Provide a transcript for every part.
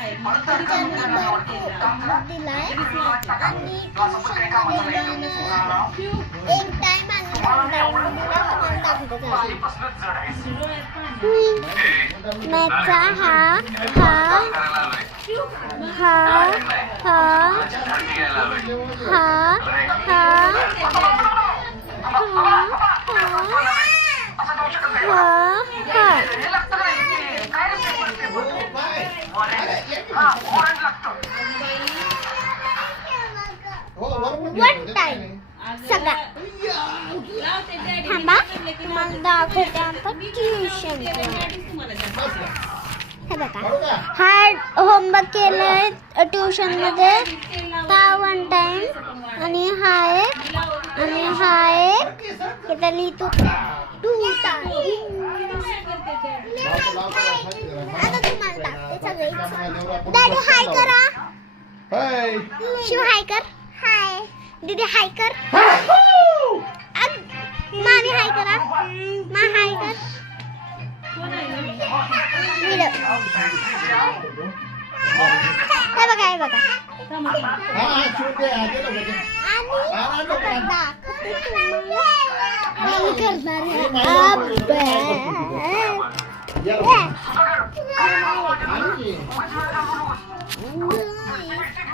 टीचरने भरपूर दिलाय आणि ट्युशनमध्ये एक टाइम आणि मॅथचा वन टाइम सगळा थांबा तुम्हाला दाखवते आता ट्युशन हे बघा हार्ड होमवर्क केलंय ट्युशन मध्ये का वन टाइम आणि हा एक इथं लिहितो टू टाइम आता तुम्हाला दाखवते सगळे डॅडी हाय करा शिव हाय कर हाय दीदी हाय कर मामी हाय करा मा हाय कर हे बघा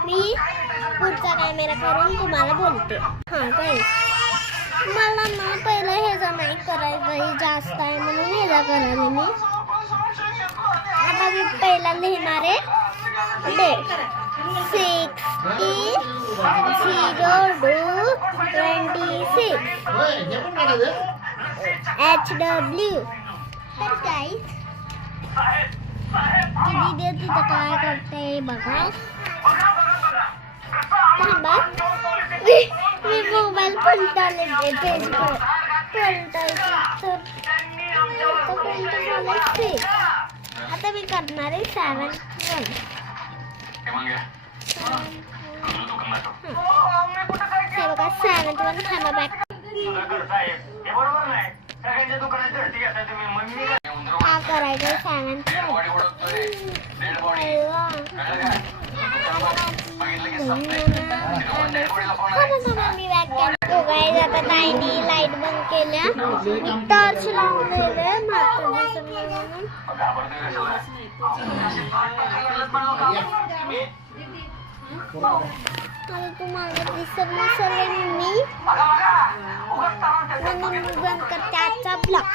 मी पुढचा कॅमेरा करून तुम्हाला बोलते मला ना पहिलं ह्याचा नाही करायचं जास्त आहे म्हणून ह्याचा करायला मी आता मी पहिला लिहिणार आहे डेट 60/2/26 HW तर गाईस दीदी तिथं काय करते बघा थांबा मी मोबाईल पलटाले पेज पर आता मी करणार आहे 7-1 हे बघा 7-1 थांबा बॅक हा करायचं 7-1 मी बॅक केलं गाईज आता ताईने लाईट बंद केल्या टॉर्च लावलेले आता तुम्हाला दिसत नसेल मी म्हणून बंद करते आजचा ब्लॉग